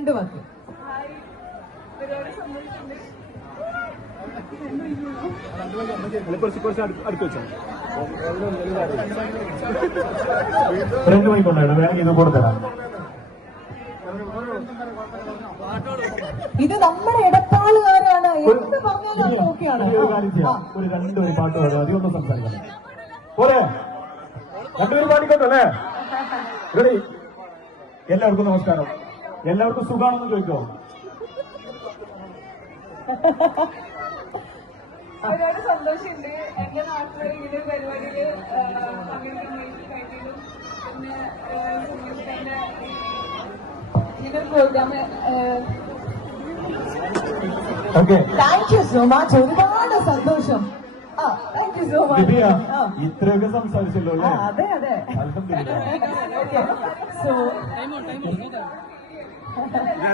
രണ്ട് വാക്ക്. രണ്ട് മണിക്കൊണ്ടാണ് വേണമെങ്കിൽ ഇത് കൊടുത്തരാം തരാം. ഇത് നമ്മുടെ ഇടപ്പാളുകാരാണ്. എന്ത് പറഞ്ഞാലും അത് ഓക്കെയാണ്. ഒരു പാട്ട് പാടും അധികം ഒന്നും സംസാരിക്കണം പോലെ രണ്ടുപേരും പാടിക്കോട്ടല്ലേ റെഡി? എല്ലാവർക്കും നമസ്കാരം. എല്ലാവർക്കും സുഖാണെന്ന് ചോദിക്കോ? ഒരുപാട് സന്തോഷമുണ്ട്. എന്റെ നാട്ടിൽ പിന്നെ സംഗീതത്തിന്റെ ഇങ്ങനെ program okay thank you so much ഒരുപാട് സന്തോഷം. ഇത്രയൊക്കെ സംസാരിച്ചല്ലോ അല്ലേ? അതെ അതെ. So time so yeah